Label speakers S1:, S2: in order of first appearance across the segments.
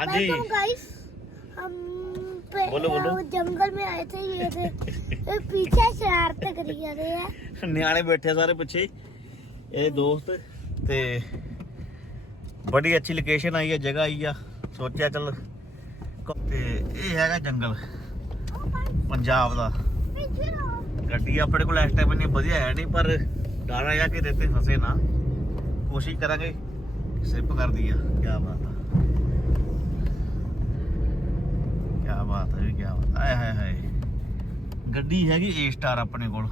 S1: हाँ जी
S2: welcome guys हम पे-
S1: बोलो, बोलो।
S2: वो जंगल में आए थे ये थे ये पीछे शरारत करी जा रहे हैं
S1: ਨਿਆਣੇ ਬੈਠੇ ਆ ਸਾਰੇ ਪਿੱਛੇ ਇਹ ਦੋਸਤ ਤੇ ਬੜੀ ਅੱਛੀ ਲੋਕੇਸ਼ਨ ਆਈ ਹੈ ਜਗ੍ਹਾ ਆਈ ਆ ਸੋਚਿਆ ਚੱਲ ਕ- ਤੇ ਇਹ ਹੈਗਾ ਜੰਗਲ ਪੰਜਾਬ ਦਾ
S2: पीछे रहो।
S1: ਗੱਡੀ ਆਪਣੇ ਕੋਲ ਇਸ ਟਾਈਮ ਇੰਨੀ ਵਧੀਆ ਹੈ ਨਹੀਂ ਪਰ ਡਰ ਆ ਕਿ ਦਿੱਤੇ ਫਸੇ ਨਾ ਕੋਸ਼ਿਸ਼ ਕਰਾਂਗੇ ਸਲਿੱਪ ਕਰਦੀ ਆ ਕੀ ਬਾਤ ਆ ਕੀ ਬਾਤ ਹੈ ਕੀ ਬਾਤ ਆਏ ਹਾਏ ਹਾਏ। ਗੱਡੀ ਹੈਗੀ A ਸਟਾਰ ਆਪਣੇ ਕੋਲ।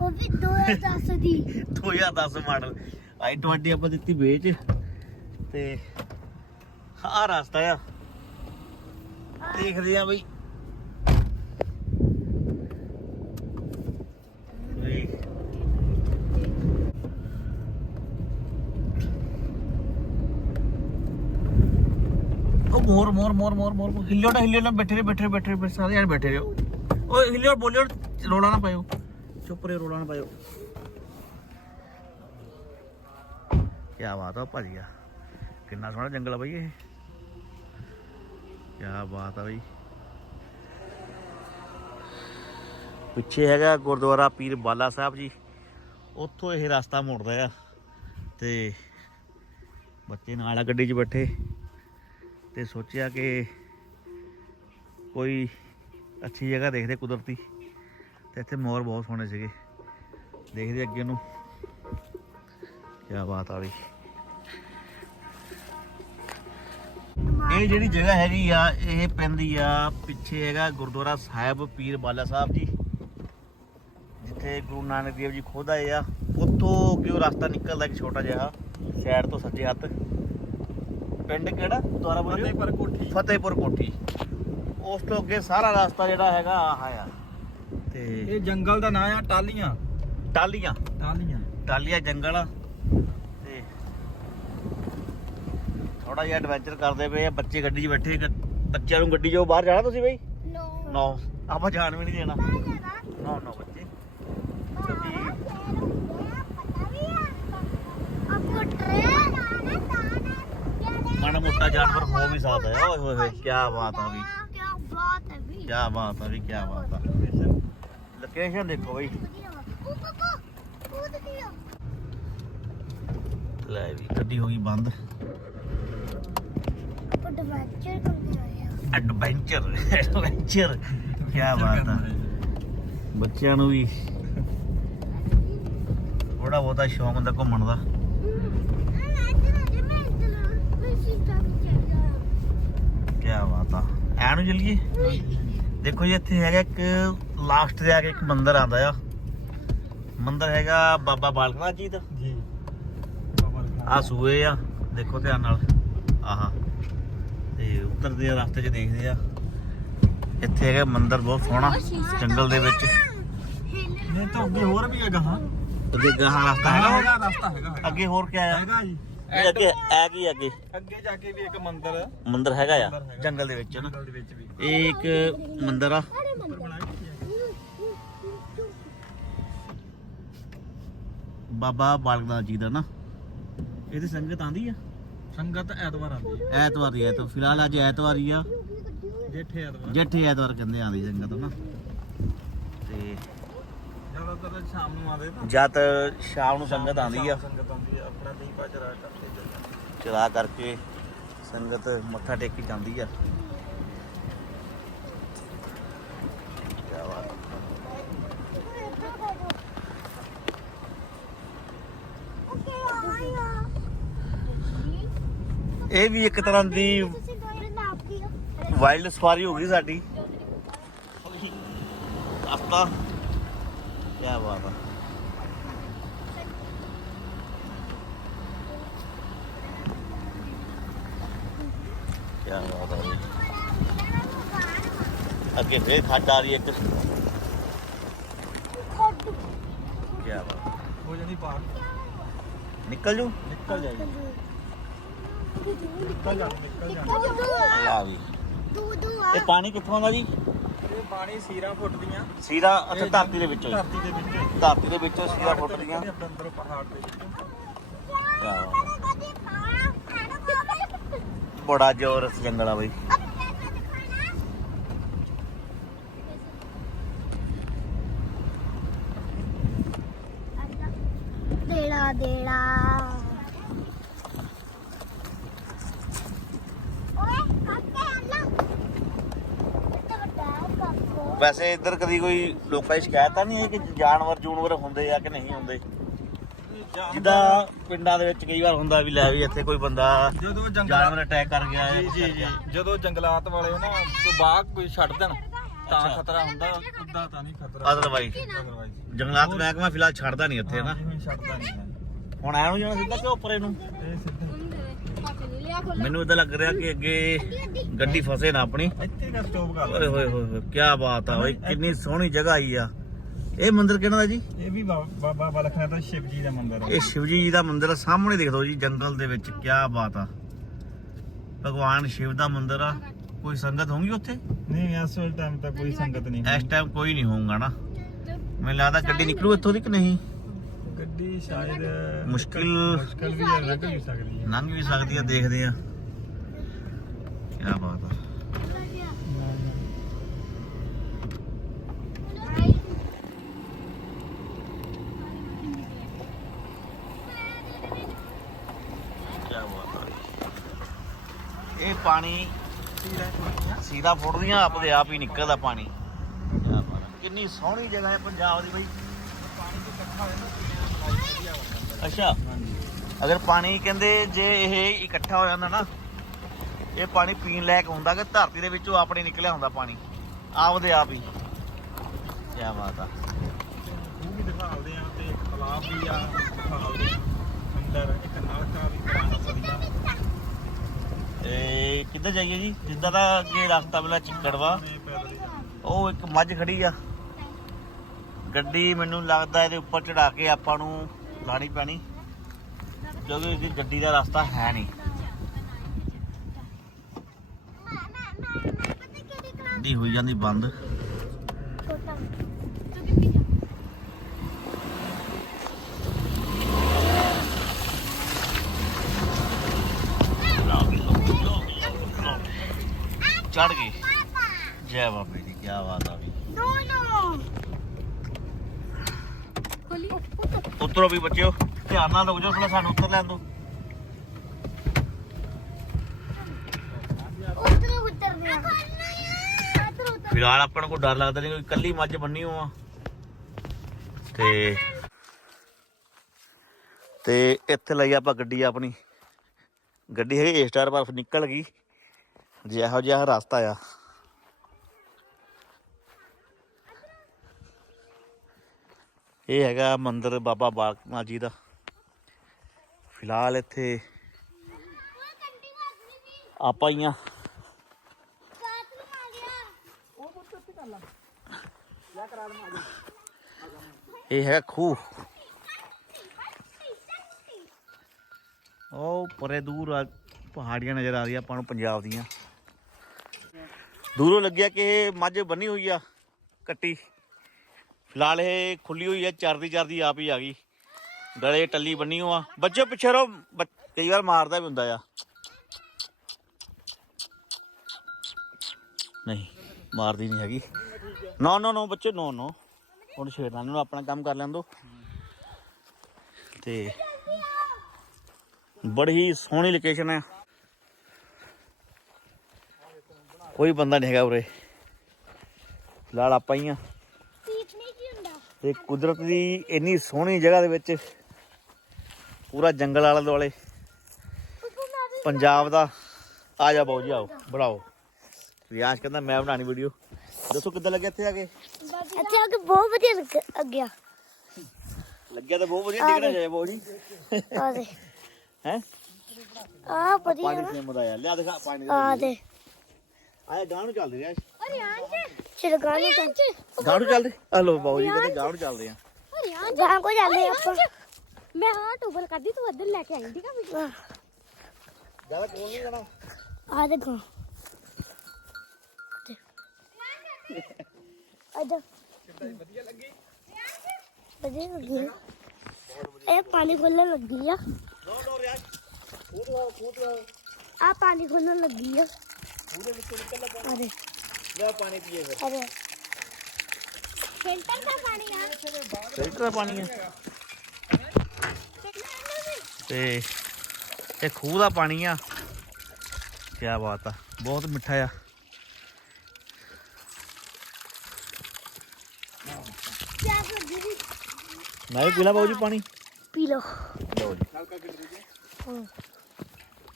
S2: ਉਹ ਵੀ 2010 ਦੀ।
S1: 2010 ਮਾਡਲ। ਆਈ 20 ਆਪਾਂ ਦਿੱਤੀ ਵੇਚ। ਤੇ ਆ ਰਸਤਾ ਆ। ਦੇਖਦੇ ਆ ਬਈ। ਉਹ ਮੋਰ ਮੋਰ ਮੋਰ ਮੋਰ ਮੋਰ। ਹਿੱਲਿਓ ਨਾ ਹਿੱਲਿਓ ਨਾ ਬੈਠੇ ਰਹੇ ਬੈਠੇ ਰਹੇ, ਬੈਠੇ ਰਹੇ, ਬੈਠੇ ਸਾਰੇ ਯਾਰ ਬੈਠੇ ਰਹੋ। ਓਏ ਹਿੱਲਿਓ ਬੋਲਿਓ ਰੋਲਾ ਨਾ ਪਾਇਓ। ਚੁੱਪ ਰੇ ਰੋਲਾ ਨਾ ਪਾਇਓ। ਕੀ ਆ ਕਿੰਨਾ ਸੋਹਣਾ ਜੰਗਲ ਆ ਬਈ ਇਹ। ਕੀ ਬਾਤ ਆ ਬਈ। ਪਿੱਛੇ ਹੈਗਾ ਗੁਰਦੁਆਰਾ ਪੀਰ ਬਾਲਾ ਸਾਹਿਬ ਜੀ। ਉੱਥੋਂ ਇਹ ਰਸਤਾ ਮੁੜਦਾ ਆ। ਤੇ ਬੱਚੇ ਨਾਲ ਆ ਗੱਡੀ 'ਚ ਬੈਠੇ। ਤੇ ਸੋਚਿਆ ਕਿ ਕੋਈ ਅੱਛੀ ਜਗ੍ਹਾ ਦੇਖਦੇ ਕੁਦਰਤੀ। ਤੇ ਇੱਥੇ ਮੋਰ ਬਹੁਤ ਸੋਹਣੇ ਸੀਗੇ। ਦੇਖਦੇ ਅੱਗੇ ਨੂੰ। ਕੀ ਬਾਤ ਆ ਬਈ। ਇਹ ਜਿਹੜੀ ਜਗ੍ਹਾ ਹੈਗੀ ਆ, ਇਹ ਪੈਂਦੀ ਆ। ਪਿੱਛੇ ਹੈਗਾ ਗੁਰਦੁਆਰਾ ਸਾਹਿਬ, ਪੀਰ ਬਾਲਾ ਸਾਹਿਬ ਜੀ। ਜਿੱਥੇ ਗੁਰੂ ਨਾਨਕ ਦੇਵ ਜੀ ਖੁਦ ਆਏ ਆ। ਉੱਥੋਂ ਅੱਗੇ ਉਹ ਰਸਤਾ ਨਿਕਲਦਾ ਇੱਕ ਛੋਟਾ ਜਿਹਾ ਸ਼ਹਿਰ ਤੋਂ ਸੱਜੇ ਹੱਥ। ਪਿੰਡ ਕਿਹੜਾ? ਦੁਆਰਾ ਬੋਲੋ
S3: ਫਤਿਹਪੁਰ ਕੋਠੀ।
S1: ਫਤਿਹਪੁਰ ਕੋਠੀ। ਉਸ ਤੋਂ ਅੱਗੇ ਸਾਰਾ ਰਸਤਾ ਜਿਹੜਾ ਹੈਗਾ ਆਹ ਆ। ਤੇ
S3: ਇਹ ਜੰਗਲ ਦਾ ਨਾਂ ਆ ਟਾਲੀਆਂ
S1: ਟਾਲੀਆਂ
S3: ਟਾਲੀਆਂ
S1: ਟਾਲੀਆਂ ਜੰਗਲ। ਆ ਤੇ ਥੋੜਾ ਜਿਹਾ ਐਡਵੈਂਚਰ ਕਰਦੇ ਪਏ ਆ। ਬੱਚੇ ਗੱਡੀ 'ਚ ਬੈਠੇ ਬੱਚਿਆਂ ਨੂੰ ਗੱਡੀ 'ਚੋਂ ਬਾਹਰ ਜਾਣਾ ਤੁਸੀਂ ਬਈ?
S2: ਨੋ
S1: ਨੋ ਆਪਾਂ ਜਾਣ ਵੀ ਨਹੀਂ ਦੇਣਾ। ਨੋ ਨੋ ਬੱਚੇ। ਕਿਉਂਕਿ
S2: ਆਪਕੋ ਟ੍ਰੇਨ
S1: ਮਾੜਾ ਮੋਟਾ ਜਾਨਵਰ ਹੋ ਵੀ ਸਕਦਾ ਹੈ ਓਏ ਹੋਏ ਹੋਏ ਕੀ ਬਾਤ ਆ ਵੀ
S2: क्या बात है भी
S1: ਕੀ ਬਾਤ ਆ ਵੀ ਕੀ ਬਾਤ ਆ ਲੋਕੇਸ਼ਨ ਦੇਖੋ ਬਈ
S2: कूद दिया
S1: ਲੈ ਵੀ ਗੱਡੀ ਹੋ ਗਈ ਬੰਦ
S2: एडवेंचर करने आए हैं
S1: ਐਡਵੈਂਚਰ ਐਡਵੈਂਚਰ ਕੀ ਬਾਤ ਆ ਬੱਚਿਆਂ ਨੂੰ ਵੀ ਥੋੜਾ ਬਹੁਤਾ ਸ਼ੌਂਕ ਹੁੰਦਾ ਘੁੰਮਣ ਦਾ ਨੂੰ ਚੱਲੀਏ ਦੇਖੋ ਜੀ ਇੱਥੇ ਹੈਗਾ ਇੱਕ ਲਾਸਟ ਤੇ ਆ ਕੇ ਇੱਕ ਮੰਦਿਰ ਆਂਦਾ ਆ। ਮੰਦਿਰ ਹੈਗਾ ਬਾਬਾ ਬਾਲਕਨਾਥ ਜੀ ਦਾ।
S3: ਜੀ।
S1: ਆ ਸੂਏ ਆ। ਦੇਖੋ ਧਿਆਨ ਨਾਲ। ਆਹਾ। ਤੇ ਉਤਰਦੇ ਆ ਰਸਤੇ 'ਚ ਦੇਖਦੇ ਆ। ਇੱਥੇ ਹੈਗਾ ਮੰਦਿਰ ਬਹੁਤ ਸੋਹਣਾ ਜੰਗਲ ਦੇ ਵਿੱਚ।
S3: ਨਹੀਂ ਤਾਂ ਅੱਗੇ ਹੋਰ ਵੀ ਹੈਗਾ ਹਾਂ।
S1: ਅੱਗੇ ਗਾਹਾਂ ਰਸਤਾ ਹੈਗਾ।
S3: ਰਸਤਾ।
S1: ਅੱਗੇ ਹੋਰ ਕੀ ਆ?
S3: ਹੈਗਾ ਜੀ।
S1: ਇਹ ਅੱਗੇ ਐ ਕੀ ਅੱਗੇ?
S3: ਅੱਗੇ ਜਾ ਕੇ ਵੀ ਇੱਕ ਮੰਦਿਰ।
S1: ਮੰਦਿਰ ਹੈਗਾ ਆ। ਜੰਗਲ ਦੇ ਵਿੱਚ ਨਾ।
S3: ਜੰਗਲ ਦੇ ਵਿੱਚ ਵੀ।
S1: ਇਹ ਇੱਕ ਮੰਦਿਰ ਆ। ਬਾਬਾ ਬਾਲਕਨਾਥ ਜੀ ਦਾ ਨਾ। ਇਹਦੀ ਸੰਗਤ ਆਂਦੀ ਆ?
S3: ਸੰਗਤ ਐਤਵਾਰ ਆਉਂਦੀ ਹੈ
S1: ਐਤਵਾਰ ਹੀ ਹੈ ਤਾਂ ਫਿਲਹਾਲ ਅੱਜ ਐਤਵਾਰ ਹੀ ਆ।
S3: ਜੇਠੇ ਐਤਵਾਰ।
S1: ਜੱਠੇ ਐਤਵਾਰ ਕਹਿੰਦੇ ਆਂਦੀ ਸੰਗਤ ਨਾ। ਤੇ
S3: ਜ਼ਿਆਦਾਤਰ ਸ਼ਾਮ ਨੂੰ ਆਦੇ ਤਾਂ।
S1: ਜਦ ਸ਼ਾਮ ਨੂੰ ਸੰਗਤ ਆਂਦੀ ਆ।
S3: ਸੰਗਤ ਆਉਂਦੀ ਆ ਆਪਣਾ ਕਰਕੇ
S1: ਚਲਾ ਕਰਕੇ ਸੰਗਤ ਮੱਥਾ ਟੇਕ ਕੇ ਜਾਂਦੀ ਆ। ਇਹ ਵੀ ਇੱਕ ਤਰ੍ਹਾਂ ਦੀ ਵਾਈਲਡ ਸਫਾਰੀ ਹੋ ਗਈ ਸਾਡੀ। ਰਸਤਾ ਕੀ ਬਾਤ ਆ ਕੀ ਬਾਤ ਆ ਜੀ। ਅੱਗੇ ਫੇਰ ਖੱਡ ਆ ਰਹੀ ਹੈ ਇੱਕ ਕੀ ਬਾਤ ਆ।
S3: ਹੋ ਜਾਂਦੀ ਪਾਰ
S1: ਨਿਕਲ ਜੂ
S3: ਨਿਕਲ ਜਾਏਗੀ ਨਿਕਲ ਜਾ ਨਿਕਲ ਜਾ
S1: ਆ ਵੀ ਇਹ ਪਾਣੀ ਕਿੱਥੋਂ ਆਉਂਦਾ ਜੀ
S3: ਇਹ ਪਾਣੀ ਸੀਰਾ ਫੁੱਟਦੀਆਂ।
S1: ਸੀਰਾ ਅੱਛਾ ਧਰਤੀ ਦੇ ਵਿੱਚੋਂ ਹੀ।
S3: ਧਰਤੀ ਦੇ ਵਿੱਚ
S1: ਧਰਤੀ ਦੇ ਵਿੱਚੋਂ ਸੀਰਾ ਫੁੱਟਦੀਆਂ?
S3: ਅੰਦਰ ਪਹਾੜ ਦੇ ਵਿੱਚ।
S1: ਕਿਆ ਬਾਤ ਆ। ਬੜਾ ਜ਼ਬਰਦਸਤ ਜੰਗਲ ਆ ਬਈ।
S2: ਦੇੜਾ ਦੇੜਾ ਓਏ ਕੱਟੇ ਅੱਲਾ ਇੱਥੇ ਵੱਡਾ ਹੈ ਕੱਕੋ
S1: ਵੈਸੇ ਇੱਧਰ ਕਦੀ ਕੋਈ ਲੋਕਾਂ ਦੀ ਸ਼ਿਕਾਇਤ ਤਾਂ ਨਹੀਂ ਹੈ ਕਿ ਜਾਨਵਰ ਜੂਨਵਰ ਹੁੰਦੇ ਆ ਕਿ ਨਹੀਂ ਹੁੰਦੇ? ਜਿੱਦਾਂ ਪਿੰਡਾਂ ਦੇ ਵਿੱਚ ਕਈ ਵਾਰ ਹੁੰਦਾ ਵੀ ਲੈ ਵੀ ਇੱਥੇ ਕੋਈ ਬੰਦਾ
S3: ਜਦੋਂ
S1: ਜਾਨਵਰ ਅਟੈਕ ਕਰ ਗਿਆ ਹੈ
S3: ਜੀ ਜੀ ਜੀ। ਜਦੋਂ ਜੰਗਲਾਤ ਵਾਲੇ ਨਾ ਕੋਈ ਬਾਗ ਕੋਈ ਛੱਡ ਦੇਣ ਤਾਂ
S1: ਅੱਛਾ।
S3: ਖਤਰਾ ਹੁੰਦਾ ਉਦਾਂ ਤਾਂ ਨਹੀਂ ਖਤਰਾ।
S1: ਅਦਰਵਾਈਜ਼
S3: ਅਦਰਵਾਈਜ਼
S1: ਜੰਗਲਾਤ ਮਹਿਕਮਾ ਫਿਲਹਾਲ ਛੱਡਦਾ ਨਹੀਂ ਇੱਥੇ ਨਾ।
S3: ਹੁਣ ਛੱਡਦਾ ਨਹੀਂ। ਹੈ
S1: ਹੁਣ ਐਨੂੰ ਜਾਣਾ ਸਿੱਧਾ ਕਿ ਉੱਪਰ ਇਹਨੂੰ?
S3: ਇਹ ਸਿੱਧਾ
S1: ਮੈਨੂੰ ਇਦਾਂ ਲੱਗ ਰਿਹਾ ਕਿ ਅੱਗੇ ਗੱਡੀ ਫਸੇ ਨਾ ਆਪਣੀ।
S3: ਇੱਥੇ ਦਾ ਸਟੋਪ ਕਰ।
S1: ਓਏ ਹੋਏ ਹੋਏ ਕੀ ਬਾਤ ਆ ਓਏ ਕਿੰਨੀ ਸੋਹਣੀ ਜਗ੍ਹਾ ਆਈ ਆ। ਇਹ ਮੰਦਿਰ ਕਿਹਨਾਂ ਦਾ ਜੀ?
S3: ਇਹ ਵੀ ਬਾਬਾ ਬਲਖਨਾਥ ਦਾ ਸ਼ਿਵ ਜੀ ਦਾ ਮੰਦਿਰ ਹੈ
S1: ਇਹ ਸ਼ਿਵਜੀ ਜੀ ਦਾ ਮੰਦਿਰ ਆ ਸਾਹਮਣੇ ਦੇਖ ਲਓ ਜੀ ਜੰਗਲ ਦੇ ਵਿੱਚ ਕੀ ਬਾਤ ਆ। ਭਗਵਾਨ ਸ਼ਿਵ ਦਾ ਮੰਦਿਰ ਆ। ਕੋਈ ਸੰਗਤ ਹੋਊਗੀ ਉੱਥੇ?
S3: ਨਹੀਂ ਇਸ ਵੇਲੇ ਟਾਈਮ ਤਾਂ ਕੋਈ ਸੰਗਤ ਨਹੀਂ
S1: ਇਸ ਟਾਈਮ ਕੋਈ ਨਹੀਂ ਹੋਊਗਾ ਨਾ। ਮੈਨੂੰ ਲੱਗਦਾ ਗੱਡੀ ਨਿਕਲੂ ਇੱਥੋਂ ਦੀ ਕਿ ਨਹੀਂ?
S3: ਗੱਡੀ ਸ਼ਾਇਦ
S1: ਮੁਸ਼ਕਿਲ-
S3: ਮੁਸ਼ਕਿਲ ਵੀ ਹੈ ਲੱਗ ਵੀ ਸਕਦੀ ਹੈ।
S1: ਲੰਘ ਵੀ ਸਕਦੀ ਆ ਦੇਖਦੇ ਆ। ਕੀ ਬਾਤ ਆ। ਇਹ ਪਾਣੀ ਸੀਦਾ ਫੁੱਟਦੀਆਂ ਆਪਦੇ ਆਪ ਹੀ ਨਿਕਲਦਾ ਪਾਣੀ। ਕਿੰਨੀ ਸੋਹਣੀ ਜਗ੍ਹਾ ਹੈ ਪੰਜਾਬ ਦੀ ਬਈ। ਅੱਛਾ। ਅਗਰ ਪਾਣੀ ਕਹਿੰਦੇ ਜੇ ਇਹ ਇਕੱਠਾ ਹੋ ਜਾਂਦਾ ਨਾ ਇਹ ਪਾਣੀ ਪੀਣ ਲਾਇਕ ਹੁੰਦਾ ਕਿ ਧਰਤੀ ਦੇ ਵਿੱਚੋਂ ਆਪਣੇ ਨਿਕਲਿਆ ਹੁੰਦਾ ਪਾਣੀ? ਆਪਦੇ ਆਪ ਹੀ। ਕੀ ਬਾਤ ਆ।
S3: ਉਹ ਵੀ ਦਿਖਾਉਂਦੇ ਆ ਤੇ ਤਲਾਬ ਵੀ ਆ ਦਿਖਾਉਂਦੇ ਅੰਦਰ ਇੱਕ ਨਲਕਾ ਵੀ ਬਣਾ ਵਧੀਆ
S1: ਤੇ ਕਿੱਧਰ ਜਾਈਏ ਜੀ? ਜਿੱਦਾਂ ਦਾ ਅੱਗੇ ਰਸਤਾ ਮਿਲਾ ਚਿੱਕੜਵਾ। ਉਹ ਇੱਕ ਮੱਝ ਖੜੀ ਆ। ਗੱਡੀ ਮੈਨੂੰ ਲੱਗਦਾ ਇਹਦੇ ਉੱਪਰ ਚੜਾ ਕੇ ਆਪਾਂ ਨੂੰ ਲਾਣੀ ਪੈਣੀ। ਜਦੋਂ ਇਹਦੀ ਗੱਡੀ ਦਾ ਰਸਤਾ ਹੈ ਨਹੀਂ। ਗੱਡੀ ਹੋਈ ਜਾਂਦੀ ਬੰਦ।
S2: ਛੋਟਾ
S1: ਚੜ ਗਈ। ਜੈ ਬਾਬੇ ਦੀ ਕੀ ਬਾਤ ਆ ਵੀ
S2: ਦੋਨੋਂ
S1: ਉਤਰੋ ਵੀ ਬੱਚਿਓ ਧਿਆਨ ਨਾਲ ਰੁਕ ਜਾਓ ਥੋੜਾ ਸਾਨੂੰ ਉੱਤਰ ਲੈਣ ਦਿਓ। ਫਿਲਹਾਲ ਆਪਾਂ ਨੂੰ ਕੋਈ ਡਰ ਲੱਗਦਾ ਨਹੀਂ ਕੋਈ ਕੱਲੀ ਮੱਝ ਬੰਨੀ ਹੋਆ ਤੇ ਤੇ ਇੱਥੇ ਲਈ ਆਪਾਂ ਗੱਡੀ ਆਪਣੀ। ਗੱਡੀ ਹੈਗੀ ਏ ਸਟਾਰ ਪਰ ਨਿਕਲ ਗਈ। ਜਿਹੋ ਜਿਹਾ ਰਸਤਾ ਆ। ਇਹ ਹੈਗਾ ਮੰਦਿਰ ਬਾਬਾ ਬਾਲਕਨਾਥ ਜੀ ਦਾ। ਫਿਲਹਾਲ ਇੱਥੇ ਆਪਾਂ ਹੀ ਆ। ਇਹ ਹੈਗਾ ਖੂਹ। ਉਹ ਪਰੇ ਦੂਰ ਆ, ਪਹਾੜੀਆਂ ਨਜ਼ਰ ਆ ਰਹੀਆਂ ਆਪਾਂ ਨੂੰ ਪੰਜਾਬ ਦੀਆਂ। ਦੂਰੋਂ ਲੱਗਿਆ ਕਿ ਇਹ ਮੱਝ ਬੰਨੀ ਹੋਈ ਆ, ਕੱਟੀ। ਫਿਲਹਾਲ ਇਹ ਖੁੱਲੀ ਹੋਈ ਹੈ, ਚਰਦੀ ਚਰਦੀ ਆਪ ਹੀ ਆ ਗਈ। ਗਲੇ ਟੱਲੀ ਬੰਨੀ ਹੋਆ। ਬੱਚੇ ਪਿੱਛੇ ਰੋ ਕਈ ਵਾਰ ਮਾਰਦਾ ਵੀ ਹੁੰਦਾ ਆ। ਨਹੀਂ, ਮਾਰਦੀ ਨਹੀਂ ਹੈਗੀ। ਨੋ ਨੋ ਨੋ ਬੱਚੇ ਨੋ ਨੋ ਹੁਣ ਛੇੜਨਾ ਨੂੰ ਆਪਣਾ ਕੰਮ ਕਰ ਲੈਣ ਦੋ। ਤੇ ਬੜੀ ਹੀ ਸੋਹਣੀ ਲੋਕੇਸ਼ਨ ਹੈ ਕੋਈ ਬੰਦਾ ਨਹੀਂ ਹੈਗਾ ਉਰੇ। ਫਿਲਹਾਲ ਆਪਾਂ ਹੀ ਆ। ਤੇ ਕੁਦਰਤ ਦੀ ਇੰਨੀ ਸੋਹਣੀ ਜਗ੍ਹਾ ਦੇ ਵਿੱਚ ਪੂਰਾ ਜੰਗਲ ਆਲੇ ਦੁਆਲੇ। ਪੰਜਾਬ ਦਾ। ਆ ਜਾ ਬਾਊ ਜੀ ਆਓ ਬਣਾਓ। ਰਿਆਸ਼ ਕਹਿੰਦਾ ਮੈਂ ਬਣਾਣੀ ਵੀਡੀਓ ਦੱਸੋ ਕਿੱਦਾਂ ਲੱਗਿਆ ਇੱਥੇ ਆ ਕੇ?
S2: ਇੱਥੇ ਆ ਕੇ ਬਹੁਤ ਵਧੀਆ ਲੱਗ ਅੱਗਿਆ
S1: ਲੱਗਿਆ ਤਾਂ ਬਹੁਤ ਵਧੀਆ ਦਿਖਣਾ ਜਾਏ ਬਾਊ ਜੀ।
S2: ਆ ਦੇ
S1: ਹੈ?
S2: ਆ ਵਧੀਆ।
S1: ਪਾਣੀ ਕਿੰਨੇ ਮਦਾ ਆ ਲਿਆ ਦਿਖਾ ਪਾਣੀ
S2: ਆ ਦੇ
S1: ਆਇਆ ਗਾਂ ਨੂੰ ਚੱਲਦੇ ਰਿਆਸ਼
S2: ਚਿਰਗਾ ਨੂੰ ਤਾਂ।
S1: ਗਾਂ ਨੂੰ ਚੱਲਦੇ ਹਲੋ ਬਾਊ ਜੀ ਕਹਿੰਦੇ ਗਾਂ ਨੂੰ ਚੱਲਦੇ ਆ।
S2: ਗਾਂ ਕੋ ਜਾਂਦੇ ਆਪਾਂ
S4: ਮੈਂ ਹਾਂ ਟੂਬਲ ਕਰਦੀ ਤੂੰ ਇੱਧਰ ਲੈ ਕੇ ਆਈ ਠੀਕ ਆ
S1: ਜ਼ਿਆਦਾ ਕੋਲ ਨਹੀਂ ਜਾਣਾ
S2: ਆ ਦੇ ਗਾਂ ਅਦਾ ਵਧੀਆ ਲੱਗੀ। ਵਧੀਆ ਲੱਗੀ ਇਹ ਪਾਣੀ ਖੋਲਣ ਲੱਗੀ ਆ।
S1: ਨੋ ਨੋ ਰਿਆਸ਼ ਕੂਦ ਆਓ ਕੂਦ ਆਓ
S2: ਆ ਪਾਣੀ ਖੋਲਣ ਲੱਗੀ ਆ।
S1: ਉਹਦੇ ਵਿੱਚੋਂ ਨਿਕਲਦਾ ਪਾਣੀ।
S2: ਅਰੇ
S1: ਲੈ ਪਾਣੀ ਪੀਏ ਫਿਰ।
S2: ਅਰੇ। ਫਿਲਟਰ ਦਾ ਪਾਣੀ ਆ।
S1: ਫਿਲਟਰ ਦਾ ਪਾਣੀ ਹੈ ਤੇ ਇਹ ਖੂਹ ਦਾ ਪਾਣੀ ਆ। ਕੀ ਬਾਤ ਆ ਬਹੁਤ ਮਿੱਠਾ ਆ। ਮੈਂ ਵੀ ਪੀਲਾ ਬਾਊ ਜੀ ਪਾਣੀ।
S2: ਪੀ ਲਓ।
S1: ਲਓ ਜੀ।
S2: ਹਾਂ।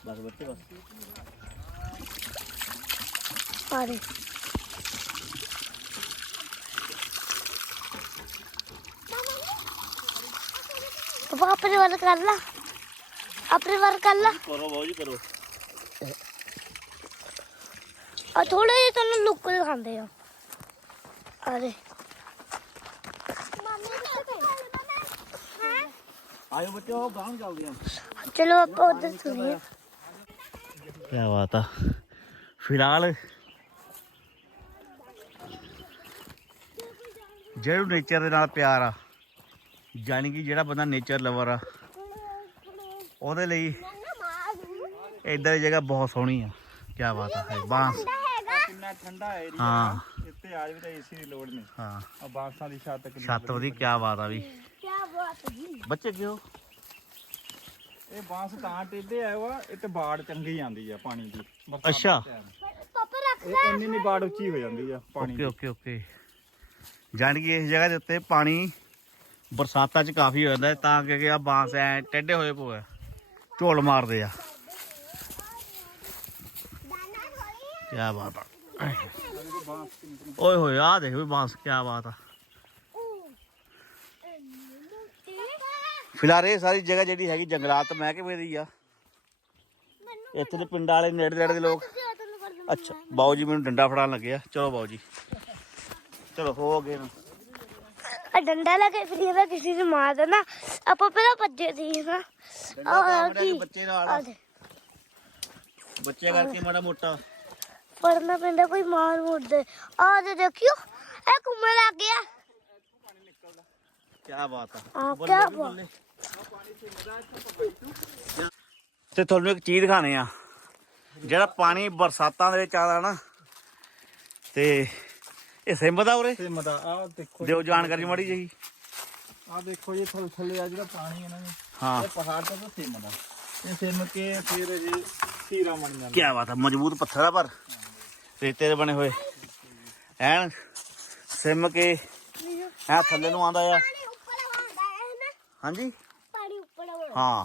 S1: ਬਸ ਬੱਚੇ ਬਸ।
S2: ਅਰੇ ਪਾਪਾ ਆਪਣੇ ਵੱਲ ਕਰ ਲਾ। ਆਪਣੇ ਵੱਲ ਕਰ ਲਾ।
S1: ਕਰੋ ਬਾਊ ਜੀ ਕਰੋ।
S2: ਆ ਥੋੜੇ ਜਿਹੇ ਤੁਹਾਨੂੰ ਲੁੱਕ ਦਿਖਾਉਂਦੇ ਆ। ਅਰੇ
S1: ਆਇਓ ਬੱਚੋ ਗਾਂ ਚੱਲਦੇ ਆ।
S2: ਚਲੋ ਆਪਾਂ ਉਧਰ ਸੁਣੀਏ
S1: ਕੀ ਬਾਤ ਆ। ਫਿਲਹਾਲ ਜਿਹੜਾ ਨੇਚਰ ਦੇ ਨਾਲ ਪਿਆਰ ਆ। ਜਾਣੀ ਕਿ ਜਿਹੜਾ ਬੰਦਾ ਨੇਚਰ ਲਵਰ ਆ ਉਹਦੇ ਲਈ ਇਦਾਂ ਦੀ ਜਗ੍ਹਾ ਬਹੁਤ ਸੋਹਣੀ ਆ। ਕੀ ਬਾਤ ਆ ਬਾਂਸ।
S3: ਕਿੰਨਾ ਠੰਡਾ ਏਰੀਆ
S1: ਹਾਂ।
S3: ਇੱਥੇ ਆ ਜਾਵੇ ਤਾਂ ਏਸੀ ਦੀ ਲੋੜ ਨਹੀਂ
S1: ਹਾਂ।
S3: ਆ ਬਾਂਸਾਂ ਦੀ ਛੱਤ ਕਿੰਨੀ
S1: ਛੱਤ ਉਹਦੀ ਕੀ ਬਾਤ ਆ ਵੀ।
S2: ਕੀ ਬਾਤ ਜੀ
S1: ਬੱਚੇ ਕਿਉਂ?
S3: ਇਹ ਬਾਂਸ ਤਾਂ ਟੇਢੇ ਆਏ ਵਾ ਇਹ ਤੇ ਬਾੜ ਚੰਗੀ ਆਂਦੀ ਆ ਪਾਣੀ ਦੀ।
S1: ਅੱਛਾ।
S3: ਦੇ time।
S2: ਪਾਪਾ ਰੱਖ
S3: ਇਹ ਇੰਨੀ ਨਹੀਂ ਬਾੜ ਉੱਚੀ ਹੋ ਜਾਂਦੀ ਆ ਪਾਣੀ
S1: ਓਕੇ
S3: ਦੀ
S1: ਓਕੇ ਓਕੇ। ਜਾਣੀ ਕਿ ਇਸ ਜਗ੍ਹਾ ਦੇ ਉੱਤੇ ਪਾਣੀ ਬਰਸਾਤਾਂ 'ਚ ਕਾਫੀ ਹੋ ਜਾਂਦਾ ਹੈ, ਤਾਂ ਕਿ ਆ ਬਾਂਸ ਐ ਟੇਢੇ ਹੋਏ ਪਏ ਆ ਝੋਲ ਮਾਰਦੇ ਆ। ਕੀ ਬਾਤ ਆ। ਓਏ ਹੋਏ ਆ ਦੇਖ ਵੀ ਬਾਂਸ ਕੀ ਬਾਤ ਆ। ਫਿਲਹਾਲ ਇਹ ਸਾਰੀ ਜਗ੍ਹਾ ਜਿਹੜੀ ਹੈਗੀ ਜੰਗਲਾਤ ਮਹਿਕਮੇ ਦੀ ਆ। ਇੱਥੇ ਦੇ ਪਿੰਡਾਂ ਵਾਲੇ ਨੇੜੇ ਨੇੜੇ ਦੇ ਲੋਕ। ਅੱਛਾ ਬਾਊ ਜੀ ਮੈਨੂੰ ਡੰਡਾ ਫੜਾਉਣ ਲੱਗੇ ਆ। ਚਲੋ ਬਾਊ ਜੀ। ਚਲੋ ਹੋ ਗਏ ਨਾ
S2: ਡੰਡਾ ਲਾ ਕੇ ਫਿਰ ਇਹਦਾ ਕਿਸੇ ਨੇ ਮਾਰ ਦੇਣਾ। ਆਪਾਂ ਪਹਿਲਾਂ ਭੱਜੇ ਸੀ ਨਾ। ਕੀ?
S1: ਕਿ? ਬੱਚੇ ਨਾਲ।
S2: ਆ
S1: ਆ। ਬੱਚੇ ਕਰਕੇ ਮਾੜਾ ਮੋਟਾ।
S2: ਪੜਨਾ ਪੈਂਦਾ ਕੋਈ ਮਾਰ ਮੁੱਦੇ ਆ ਦੇ ਦੇਖਿਓ ਇਹ ਘੁੰਮਣ ਲੱਗ ਗਿਆ।
S1: ਕੀ ਬਾਤ ਆ।
S2: ਆ ਬਾਤ।
S1: ਤੇ ਤੁਹਾਨੂੰ ਇੱਕ ਚੀਜ਼ ਦਿਖਾਣੇ ਆ। ਜਿਹੜਾ ਪਾਣੀ ਬਰਸਾਤਾਂ ਦੇ ਵਿੱਚ ਆਉਂਦਾ ਨਾ ਤੇ ਇਹ ਸਿੰਬ ਦਾ ਉਰੇ?
S3: ਤੇ ਮਦਾ ਆ ਦੇਖੋ
S1: ਦਿਓ ਜਾਣਕਾਰੀ ਮਾੜੀ ਜਿਹੀ।
S3: ਆ ਦੇਖੋ ਇਹ ਥੱਲੇ ਥੱਲੇ ਆ ਜਿਹੜਾ ਪਾਣੀ ਹੈ ਨਾ ਇਹ
S1: ਹਾਂ।
S3: ਇਹ ਪਹਾੜ ਤੋਂ ਤਾਂ ਸਿਮ ਦਾ। ਇਹ ਸਿਮ ਕੇ ਫਿਰ ਇਹ ਸੀਰਾ ਬਣ ਜਾਂਦਾ
S1: ਕੀ ਬਾਤ ਆ ਮਜ਼ਬੂਤ ਪੱਥਰ ਆ ਪਰ। ਰੇਤੇ ਦੇ ਬਣੇ ਹੋਏ। ਐਨ ਸਿਮ ਕੇ ਐ ਥੱਲੇ ਨੂੰ ਆਉਂਦਾ ਆ।
S2: ਪਾਣੀ ਉੱਪਰ ਆਉਂਦਾ ਹੈ ਨਾ
S1: ਹਾਂਜੀ?
S2: ਪਾਣੀ ਉੱਪਰ ਆਉਂਦਾ
S1: ਹਾਂ।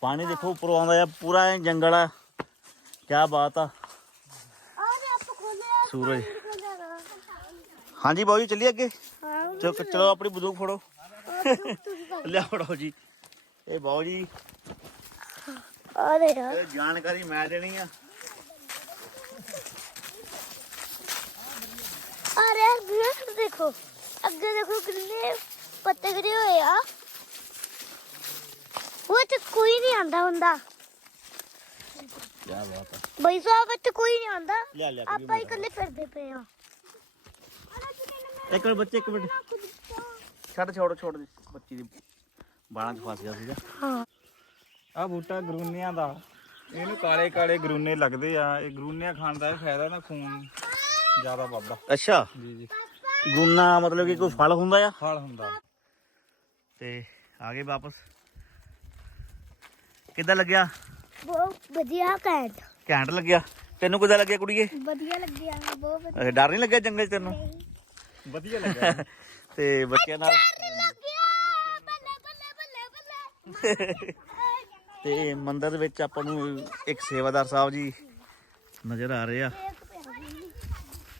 S1: ਪਾਣੀ ਦੇਖੋ ਉੱਪਰੋਂ ਆਉਂਦਾ ਆ ਪੂਰਾ ਐਂ ਜੰਗਲ ਆ। ਕੀ ਬਾਤ ਆ।
S2: ਆ ਦੇ ਆਪ ਖੋਲਿਆ
S1: ਸੂਰਜ। ਹਾਂਜੀ ਬਾਊ ਜੀ ਚੱਲੀਏ ਅੱਗੇ?
S2: ਹਾਂ
S1: ਚਲੋ ਚਲੋ ਆਪਣੀ ਬੰਦੂਕ ਫੜੋ। ਲਿਆ ਫੜੋ ਜੀ। ਇਹ ਬਾਊ ਜੀ
S2: ਦੇ ਯਾਰ
S1: ਜਾਣਕਾਰੀ ਮੈਂ ਦੇਣੀ ਆ।
S2: ਅਰੇ ਵੀਰ ਦੇਖੋ ਅੱਗੇ ਦੇਖੋ ਕਿੰਨੇ ਪੱਤੇ ਗਿਰੇ ਹੋਏ ਆ। ਉਹ ਤੇ ਕੋਈ ਨਹੀਂ ਆਂਦਾ ਹੁੰਦਾ।
S1: ਕੀ ਬਾਤ ਆ।
S2: ਬਈ ਸਾਹਿਬ ਇੱਥੇ ਕੋਈ ਨਹੀਂ ਆਂਦਾ।
S1: ਲਿਆ ਲਿਆ
S2: ਆਪਾਂ ਹੀ ਇਕੱਲੇ ਫਿਰਦੇ ਪਏ ਆ।
S1: ਇੱਕ ਮਿੰਟ ਬੱਚੇ ਇੱਕ ਮਿੰਟ। ਛੱਡ ਛੋੜ ਛੋੜ ਦੇ। ਬੱਚੀ ਦੀ ਬਾਲਾਂ 'ਚ ਫਸ ਗਿਆ ਸੀਗਾ।
S2: ਹਾਂ।
S3: ਆ ਬੂਟਾ ਗਰੂਨਿਆਂ ਦਾ। ਇਹਨੂੰ ਕਾਲੇ ਕਾਲੇ ਗਰੂਨੇ ਲੱਗਦੇ ਆ। ਇਹ ਗਰੂਨਿਆਂ ਖਾਣ ਦਾ ਇਹ ਫਾਇਦਾ ਨਾ ਖੂਨ ਜ਼ਿਆਦਾ ਵੱਧਦਾ।
S1: ਅੱਛਾ।
S3: ਜੀ ਜੀ।
S1: ਗੁੰਨਾ ਮਤਲਬ ਕਿ ਕੋਈ ਫਲ ਹੁੰਦਾ ਆ?
S3: ਫਲ ਹੁੰਦਾ।
S1: ਤੇ ਆ ਗਏ ਵਾਪਸ। ਕਿੱਦਾਂ ਲੱਗਿਆ?
S2: ਬਹੁਤ ਵਧੀਆ ਕੈਂਟ
S1: ਘੈਂਟ ਲੱਗਿਆ। ਤੈਨੂੰ ਕਿੱਦਾਂ ਲੱਗਿਆ ਕੁੜੀਏ?
S2: ਵਧੀਆ ਲੱਗਿਆ ਬਹੁਤ ਵਧੀਆ।
S1: ਡਰ ਨਹੀਂ ਲੱਗਿਆ ਜੰਗਲ 'ਚ ਤੈਨੂੰ?
S3: ਵਧੀਆ ਲੱਗਾ
S1: ਤੇ ਬੱਚਿਆਂ ਨਾਲ
S2: ਲੱਗਿਆ ਬੱਲੇ ਬੱਲੇ ਬੱਲੇ ਬੱਲੇ।
S1: ਤੇ ਮੰਦਿਰ ਦੇ ਵਿੱਚ ਆਪਾਂ ਨੂੰ ਇੱਕ ਸੇਵਾਦਾਰ ਸਾਹਿਬ ਜੀ ਨਜ਼ਰ ਆ ਰਹੇ ਆ।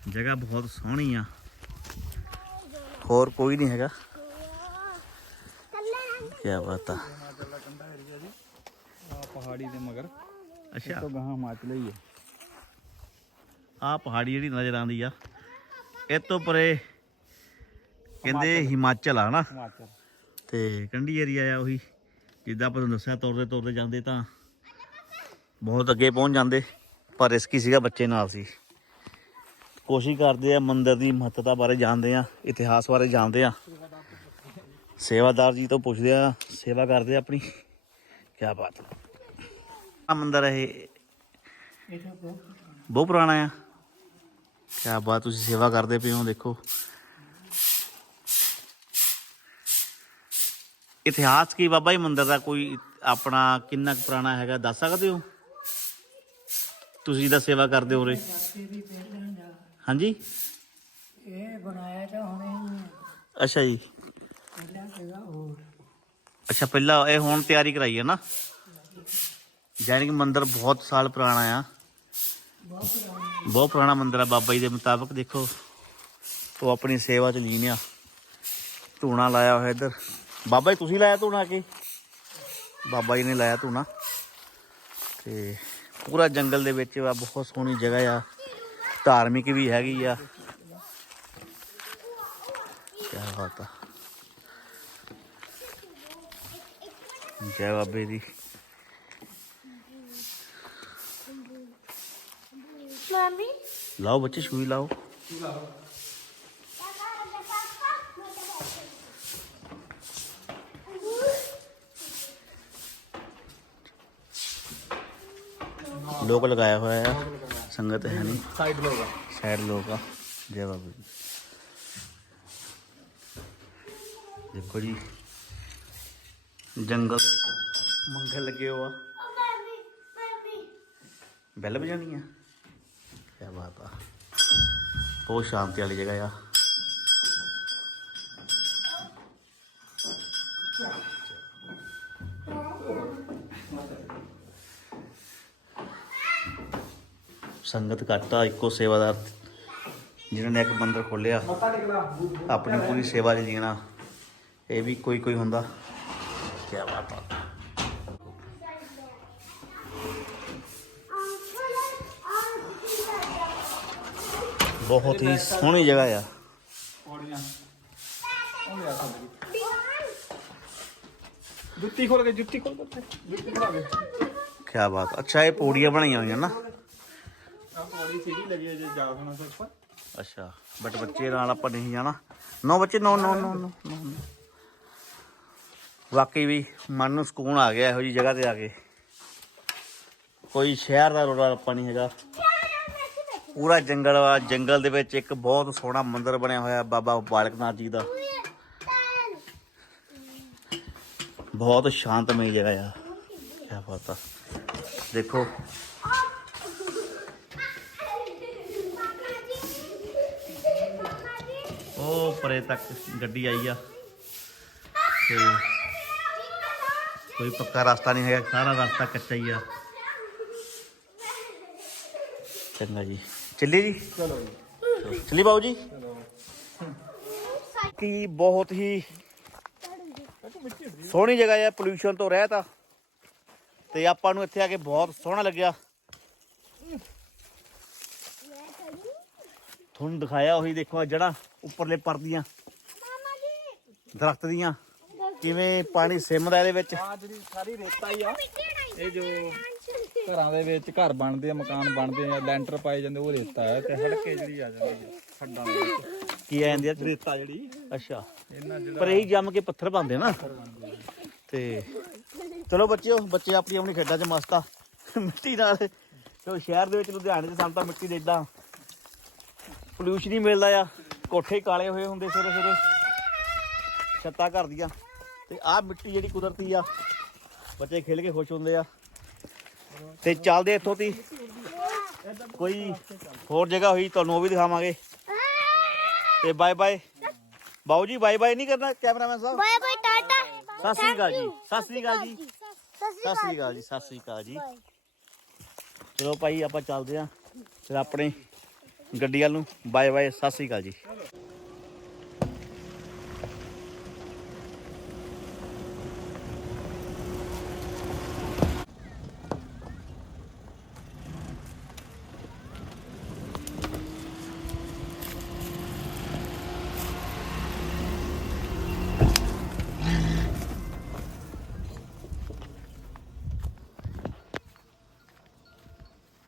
S1: ਜਗ੍ਹਾ ਬਹੁਤ ਸੋਹਣੀ ਆ। ਹੋਰ ਕੋਈ ਨਹੀਂ ਹੈਗਾ। ਕੀ ਬਾਤ ਆ।
S3: ਪਹਾੜੀ ਦੇ ਮਗਰ।
S1: ਅੱਛਾ।
S3: ਤੋਂ ਗਾਹਾਂ ਹਿਮਾਚਲ ਹੀ ਹੈ
S1: ਆ ਪਹਾੜੀ ਜਿਹੜੀ ਨਜ਼ਰ ਆਉਂਦੀ ਆ। ਇਹ ਤੋਂ ਪਰੇ ਕਹਿੰਦੇ ਹਿਮਾਚਲ। ਆ ਨਾ।
S3: ਹਿਮਾਚਲ।
S1: ਤੇ ਕੰਢੀ ਏਰੀਆ ਆ ਉਹੀ। ਜਿੱਦਾਂ ਆਪਾਂ ਤੁਹਾਨੂੰ ਦੱਸਿਆ ਤੁਰਦੇ ਤੁਰਦੇ ਜਾਂਦੇ ਤਾਂ ਬਹੁਤ ਅੱਗੇ ਪਹੁੰਚ ਜਾਂਦੇ ਪਰ ਰਿਸਕੀ ਸੀਗਾ ਬੱਚੇ ਨਾਲ ਸੀ। ਕੋਸ਼ਿਸ਼ ਕਰਦੇ ਆ ਮੰਦਿਰ ਦੀ ਮਹੱਤਤਾ ਬਾਰੇ ਜਾਣਦੇ ਆ ਇਤਿਹਾਸ ਬਾਰੇ ਜਾਣਦੇ ਆ। ਸੇਵਾਦਾਰ ਜੀ ਤੋਂ ਪੁੱਛਦੇ ਆ ਸੇਵਾ ਕਰਦੇ ਆ ਆਪਣੀ। ਕੀ ਬਾਤ। ਆ ਮੰਦਿਰ ਇਹ। ਬਹੁਤ ਪੁਰਾਣਾ ਆ। ਕਿਆ ਬਾਤ ਤੁਸੀਂ ਸੇਵਾ ਕਰਦੇ ਪਏ ਹੋ ਦੇਖੋ। ਇਤਿਹਾਸ ਕੀ ਬਾਬਾ ਜੀ? ਮੰਦਿਰ ਦਾ ਕੋਈ ਆਪਣਾ ਕਿੰਨਾ ਕੁ ਪੁਰਾਣਾ ਹੈਗਾ, ਦੱਸ ਸਕਦੇ ਹੋ? ਤੁਸੀਂ ਦਾ ਸੇਵਾ ਕਰਦੇ ਹੋ ਉਰੇ। ਹਾਂਜੀ?
S5: ਇਹ ਬਣਾਇਆ ਤਾਂ ਹੁਣੇ ਹੀ ਹੈ।
S1: ਅੱਛਾ ਜੀ।
S5: ਪਹਿਲਾਂ ਸੀਗਾ ਹੋਰ
S1: ਅੱਛਾ, ਪਹਿਲਾਂ ਇਹ ਹੁਣ ਤਿਆਰੀ ਕਰਾਈ ਹੈ ਨਾ? ਜਾਨੀ ਕਿ ਮੰਦਿਰ ਬਹੁਤ ਸਾਲ ਪੁਰਾਣਾ ਆ। ਬਹੁਤ ਪੁਰਾਣਾ ਮੰਦਿਰ ਆ ਬਾਬਾ ਜੀ ਦੇ ਮੁਤਾਬਕ, ਦੇਖੋ। ਉਹ ਆਪਣੀ ਸੇਵਾ ਚ ਲੀਨ ਆ। ਧੂਣਾ ਲਾਇਆ ਹੋਇਆ ਇੱਧਰ। ਬਾਬਾ ਜੀ ਤੁਸੀਂ ਲਾਇਆ ਧੂਣਾ ਕੇ? ਬਾਬਾ ਜੀ ਨੇ ਲਾਇਆ ਧੂਣਾ। ਤੇ ਪੂਰਾ ਜੰਗਲ ਦੇ ਵਿੱਚ ਆ ਬਹੁਤ ਸੋਹਣੀ ਜਗ੍ਹਾ ਆ। ਧਾਰਮਿਕ ਵੀ ਹੈਗੀ ਆ। ਕੀ ਬਾਤ ਆ। ਜੈ ਬਾਬੇ ਦੀ।
S2: ਮੰਮੀ?
S1: ਲਾਓ ਬੱਚੇ ਸੂਈ ਲਾਓ। ਲੋਕ ਲਗਾਇਆ ਹੋਇਆ ਹੈ ਸੰਗਤ ਹੈ ਨਹੀਂ
S3: ਸਾਈਡ ਲੋਗਾ
S1: ਸਾਈਡ ਲੋਕ ਆ ਜੈ ਬਾਬਾ ਜੀ ਦੇਖੋ ਜੀ ਜੰਗਲ ਦੇ ਵਿੱਚ ਮੰਗਲ ਲੱਗੇ ਹੋ ਆ
S2: ਮੰਮੀ ਮੰਮੀ
S1: ਬੈਲ ਵਜਾਣੀ ਆ ਕੀ ਬਾਤ ਆ ਸੰਗਤ ਘੱਟ ਆ ਇੱਕੋ ਸੇਵਾਦਾਰ ਜਿਨ੍ਹਾਂ ਨੇ ਇੱਕ ਮੰਦਰ ਖੋਲਿਆ ਆਪਣੀ ਪੂਰੀ ਸੇਵਾ 'ਚ ਜੀਣਾ। ਇਹ ਵੀ ਕੋਈ ਕੋਈ ਹੁੰਦਾ। ਕੀ ਬਾਤ ਆ। ਬਹੁਤ ਹੀ ਸੋਹਣੀ ਜਗ੍ਹਾ ਆ।
S3: ਜੁੱਤੀ ਖੋਲ ਕੇ ਜੁੱਤੀ ਖੋਲ ਕੇ ਜੁੱਤੀ ਖੋਲ ਕੇ।
S1: ਕੀ ਬਾਤ ਅੱਛਾ ਇਹ ਪੌੜੀਆਂ ਬਣਾਈਆਂ ਹੋਈਆਂ ਨਾ।
S3: ਪੌੜੀ ਸੀੜੀ ਲੱਗੀ ਹੈ ਜੇ ਜਾ ਹੋਣਾ ਸੇ ਉੱਪਰ
S1: ਅੱਛਾ ਬਟ ਬੱਚੇ ਨਾਲ ਆਪਾਂ ਨਹੀਂ ਜਾਣਾ। ਨੋ ਬੱਚੇ ਨੋ ਨੋ ਨੋ ਨੋ ਨੋ, ਵਾਕਈ ਵੀ ਮਨ ਨੂੰ ਸਕੂਨ ਆ ਗਿਆ ਇਹੋ ਜੀ ਜਗ੍ਹਾ ਤੇ ਆ ਕੇ। ਕੋਈ ਸ਼ਹਿਰ ਦਾ ਰੋਲਾ ਰੱਪਾ ਨਹੀਂ ਹੈਗਾ। ਪੂਰਾ ਜੰਗਲ ਵਾ ਜੰਗਲ ਦੇ ਵਿੱਚ ਇੱਕ ਬਹੁਤ ਸੋਹਣਾ ਮੰਦਿਰ ਬਣਿਆ ਹੋਇਆ ਬਾਬਾ ਬਾਲਕ ਨਾਥ ਜੀ ਦਾ। ਬਹੁਤ ਸ਼ਾਂਤਮਈ ਜਗ੍ਹਾ ਆ। ਕੀ ਬਾਤ ਆ। ਦੇਖੋ ਉਹ ਪਰੇ ਤੱਕ ਗੱਡੀ ਆਈ ਆ। ਤੇ ਕੋਈ ਪੱਕਾ ਰਸਤਾ ਨਹੀਂ ਹੈਗਾ ਸਾਰਾ ਰਸਤਾ ਕੱਚਾ ਹੀ ਆ। ਚੰਗਾ ਜੀ। ਚੱਲੀ ਜੀ?
S3: ਚਲੋ ਜੀ।
S1: ਚੱਲੀ ਬਾਬੂ ਜੀ? ਕੀ ਬਹੁਤ ਹੀ ਸੋਹਣੀ ਜਗ੍ਹਾ ਹੈ ਪੋਲੂਸ਼ਨ ਤੋਂ ਰਹਿਤ ਆ। ਤੇ ਆਪਾਂ ਨੂੰ ਇੱਥੇ ਆ ਕੇ ਬਹੁਤ ਸੋਹਣਾ ਲੱਗਿਆ। ਤੁਹਾਨੂੰ ਦਿਖਾਇਆ ਉਹੀ ਦੇਖੋ ਜੜਾ ਉੱਪਰਲੇ ਪਰਦੀਆਂ ਦਰਖਤ ਦੀਆਂ। ਕਿਵੇਂ ਪਾਣੀ ਸਿਮਦਾ ਇਹਦੇ ਵਿੱਚ।
S3: ਆ ਜਿਹੜੀ ਸਾਰੀ ਰੇਤਾ ਹੀ ਆ ਇਹ ਜੋ ਘਰਾਂ ਦੇ ਵਿੱਚ ਘਰ ਬਣਦੇ ਆ ਮਕਾਨ ਬਣਦੇ ਆ ਲੈਂਟਰ ਪਾਏ ਜਾਂਦੇ ਉਹ ਰੇਤਾ ਹੈ ਤੇ ਹੜਕੇ ਜਿਹੜੀ ਆ ਜਾਂਦੀ ਹੈ ਖੱਡਾਂ ਦੇ ਵਿੱਚ।
S1: ਕੀ ਆ ਜਾਂਦੀ ਆ?
S3: ਰੇਤਾ ਜਿਹੜੀ।
S1: ਅੱਛਾ।
S3: ਇਹਨਾਂ ਜਿਹੜਾ
S1: ਪਰ ਇਹ ਜੰਮ ਕੇ ਪੱਥਰ ਬਣਦੇ ਨਾ ਤੇ ਚਲੋ ਬੱਚਿਓ ਬੱਚੇ ਆਪਣੀ ਆਪਣੀ ਖੇਡਾਂ 'ਚ ਮਸਤ ਆ। ਮਿੱਟੀ ਨਾਲ ਤੇ ਸ਼ਹਿਰ ਦੇ ਵਿੱਚ ਲੁਧਿਆਣੇ 'ਚ ਸਾਨੂੰ ਤਾਂ ਮਿੱਟੀ ਦੇ ਇਦਾਂ। ਪੋਲਿਊਸ਼ਨ ਹੀ ਮਿਲਦਾ ਆ। ਕੋਠੇ ਕਾਲੇ ਹੋਏ ਹੁੰਦੇ ਸਵੇਰੇ ਸਵੇਰੇ ਛੱਤਾਂ ਘਰ ਦੀਆਂ। ਤੇ ਆਹ ਮਿੱਟੀ ਜਿਹੜੀ ਕੁਦਰਤੀ ਆ ਬੱਚੇ ਖੇਲ ਕੇ ਖੁਸ਼ ਹੁੰਦੇ ਆ। ਤੇ ਚੱਲਦੇ ਇੱਥੋਂ ਦੀ। ਕੋਈ ਹੋਰ ਜਗ੍ਹਾ ਹੋਈ ਤੁਹਾਨੂੰ ਉਹ ਵੀ ਦਿਖਾਵਾਂਗੇ। ਤੇ ਬਾਏ ਬਾਏ ਬਾਊ ਜੀ ਬਾਏ ਬਾਏ ਨਹੀਂ ਕਰਨਾ ਕੈਮਰਾਮੈਨ ਸਾਹਿਬ?
S2: ਬਾਏ ਬਾਏ ਟਾਟਾ
S1: ਸਤਿ ਸ੍ਰੀ ਅਕਾਲ ਜੀ। ਸਤਿ ਸ੍ਰੀ ਅਕਾਲ ਜੀ। ਸਤਿ ਸ੍ਰੀ ਅਕਾਲ ਜੀ ਸਤਿ ਸ੍ਰੀ ਅਕਾਲ ਜੀ। ਚਲੋ ਭਾਈ ਆਪਾਂ ਚੱਲਦੇ ਆਂ। ਫਿਰ ਆਪਣੇ ਗੱਡੀ ਵਾਲ ਨੂੰ। ਬਾਏ ਬਾਏ ਸਤਿ ਸ੍ਰੀ ਅਕਾਲ ਜੀ।